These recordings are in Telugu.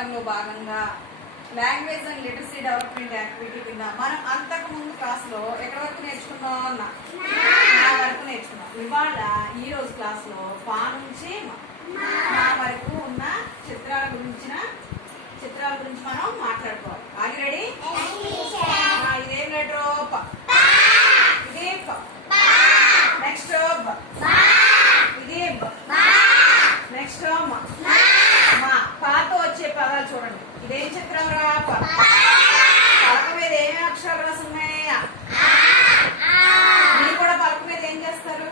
ప్రోగ్రాంలో భాగంగా language and literacy development activity కింద మనం అంతకు ముందు క్లాస్లో ఎక్కడి వరకు నేర్చుకున్నాం? నా వరకు నేర్చుకున్నాం. ఇవాళ ఈ రోజు క్లాస్లో పా నుంచి మా వరకు ఉన్న చిత్రాల గురించి మనం మాట్లాడుకోవాలి. ఆగి రెడీ? ఇదేం లెటర్? ప. ఇదే ప. నెక్స్ట్ బ. ఇదే బ. నెక్స్ట్ మ. మా. పాతో వచ్చే పదాలు చూడండి. ఇదేం చిత్రం రా? ప. పలక మీద ఏమేమి అక్షరాలు రాసి ఉన్నాయి? మీరు కూడా పలక మీద ఏం చేస్తారు?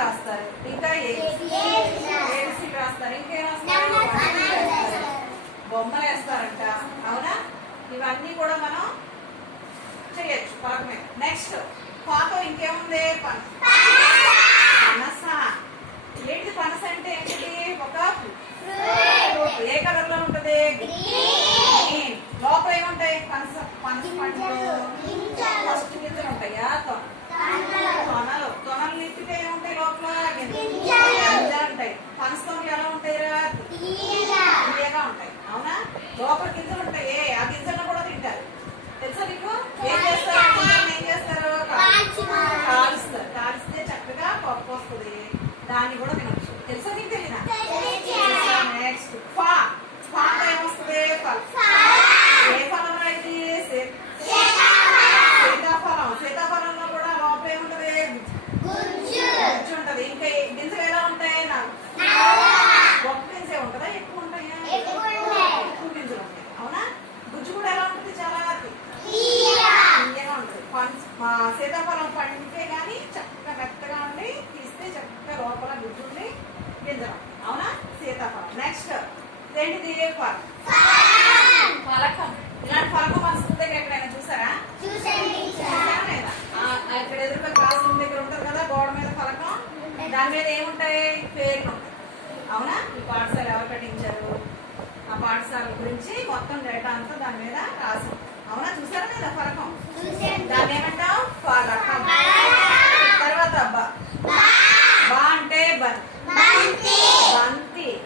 రాస్తారు. ఇంకా ఏబిసి రాస్తారు. ఇంకేం రాస్తారు? బొమ్మలు వేస్తారంట. అవునా? ఇవన్నీ కూడా మనం చేయొచ్చు పలక మీద. నెక్స్ట్ పాతో ఇంకేముంది? పనస. ఏంటి పనస అంటే? ఏంటి? ఒక ఏ కలర్ లో ఉంటది? గ్రీన్. లోపల ఏముంటాయి? పనస పండ్లు ఫస్ట్ గింజలు ఉంటాయా? తొనలు. తొనలు నిప్పితే ఏముంటాయి? లోపల గింజలు ఉంటాయి. పనసతో ఎలా ఉంటాయి? తీయగా ఉంటాయి. అవునా? లోపల గింజలు ఉంటాయి. ఆ గింజలను కూడా తింటారు. తెలుసా నీకు? ఏం చేస్తారు? ఏం చేస్తారు? కాలుస్తారు. కాలిస్తే చక్కగా పప్పు వస్తుంది. దాన్ని కూడా తినచ్చు. తెలుసా నీకు? తెలియదా? నెక్స్ట్ ఫా. ఫాతో ఏమొస్తుంది? ఏ ఫలం అయితే? సీతాఫలం. సీతాఫలంలో కూడా లోపల ఏముంటది? గుజ్జు ఉంటది. ఇంకా గింజలు ఎలా ఉంటాయి? ఒక్క గింజే ఉంటుందా? ఎక్కువ ఉంటాయా? ఎక్కువ గింజలు ఉంటాయి. అవునా? గుజ్జు కూడా ఎలా ఉంటుంది? చాలా తీయగా ఉంటుంది. సీతాఫలం పండితే గానీ చక్కగా మెత్తగా ఉండి తీస్తే చక్కగా లోపల గుజ్జు ఉండి గింజలు. అవునా? సీతాఫలం. నెక్స్ట్ ఏంటిది? ఫలకం. ఇలాంటి ఫలకం మన స్కూల్ దగ్గర ఎక్కడైనా చూసారా? లేదా? ఇక్కడ ఎదురుగా క్లాస్ రూమ్ దగ్గర ఉంటుంది కదా గోడ మీద ఫలకం. దాని మీద ఏముంటాయి? పేర్లు ఉంటాయి. అవునా? ఈ పాఠశాల ఎవరు కట్టించారు, ఆ పాఠశాల గురించి మొత్తం డేటా అంతా దాని మీద రాసి. అవునా? చూసారా లేదా ఫలకం? దాన్ని ఏమంటాం? ఫలకం. తర్వాత బా అంటే బంతి.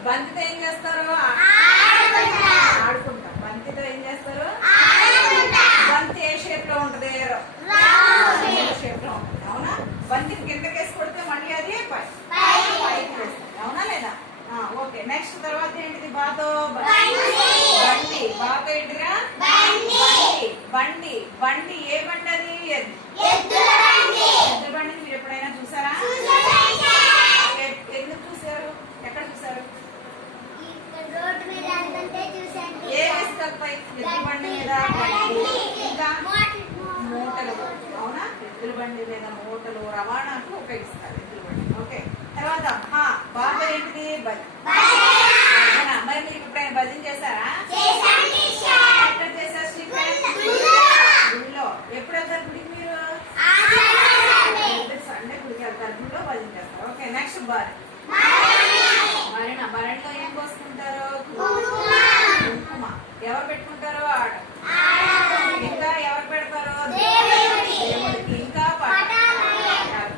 బంతితో ఏం చేస్తారు? ఆడుకుంటాం. బంతితో ఏం చేస్తారు? బంతి ఏ షేప్ లో ఉంటది? షేప్ లో ఉంటుంది. అవునా? బంతిని కిందకేసి కొడితే మళ్ళీ అది పైకి వేస్తుంది. అవునా లేదా? ఓకే. నెక్స్ట్ తర్వాత ఏంటిది? బాతో బండి. బాతో ఏంటిగా? బండి. బండి ఏ బండి అది? ఎద్దుల బండిని మీరు ఎప్పుడైనా చూసారా? ఎందుకు చూసారు? ఎక్కడ చూసారు? ఏ వేసుకొస్తాయి ఎద్దుల బండి మీద? ఇంకా మూటలు. అవునా? ఎద్దుల బండి మీద మూటలు రవాణాకు ఉపయోగిస్తారు ఎద్దుల బండి. ఓకే. తర్వాత బాగా ఏంటిది? మరి మీరు ఎప్పుడైనా భజన చేశారా? ఎక్కడ చేశారు? గుడిలో. ఎప్పుడు వెళ్తారు గుడికి మీరు? సండే గుడికి వెళ్తారు. గుడిలో భజన చేస్తారు. ఓకే. నెక్స్ట్ భరణిలో ఏం పోసుకుంటారు? కుంకుమ. ఎవరు పెట్టుకుంటారు? ఆడ. ఇంకా ఎవరు పెడతారు? దేవుడికి. ఇంకా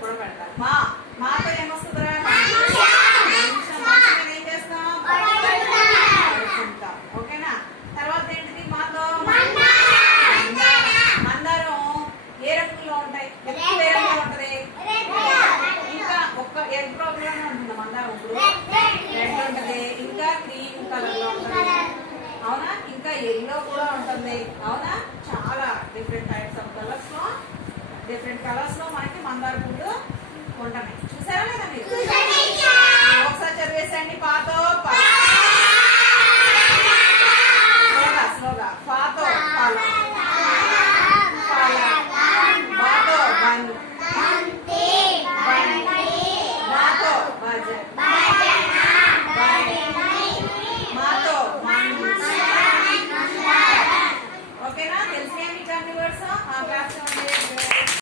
కూడా పెడతారు. మాతో ఏమొస్తుందిరా? మనిషి ఏం చేస్తాం? పడుకుంటాం. ఓకేనా? తర్వాత ఏంటిది? మాతో మందారం. ఏ రంగులో ఉంటాయి? ఎక్కువ ఏ రంగులో ఉంటది? ఇంకా ఒక్క ఎరుపు రంగులోనే ఉంటుంది మందారం. ఇప్పుడు రెడ్ ఉంటది. ఇంకా క్రీమ్ కలర్ లో ఉంటది. అవునా? ఇంకా ఎల్లో కూడా ఉంటుంది. అవునా? చాలా డిఫరెంట్ టైప్స్ ఆఫ్ కలర్స్ లో మనకి మందార పూలు ఉంటాయి. చూసారా లేదా మీరు? ఒకసారి చదివేసండి. పాతో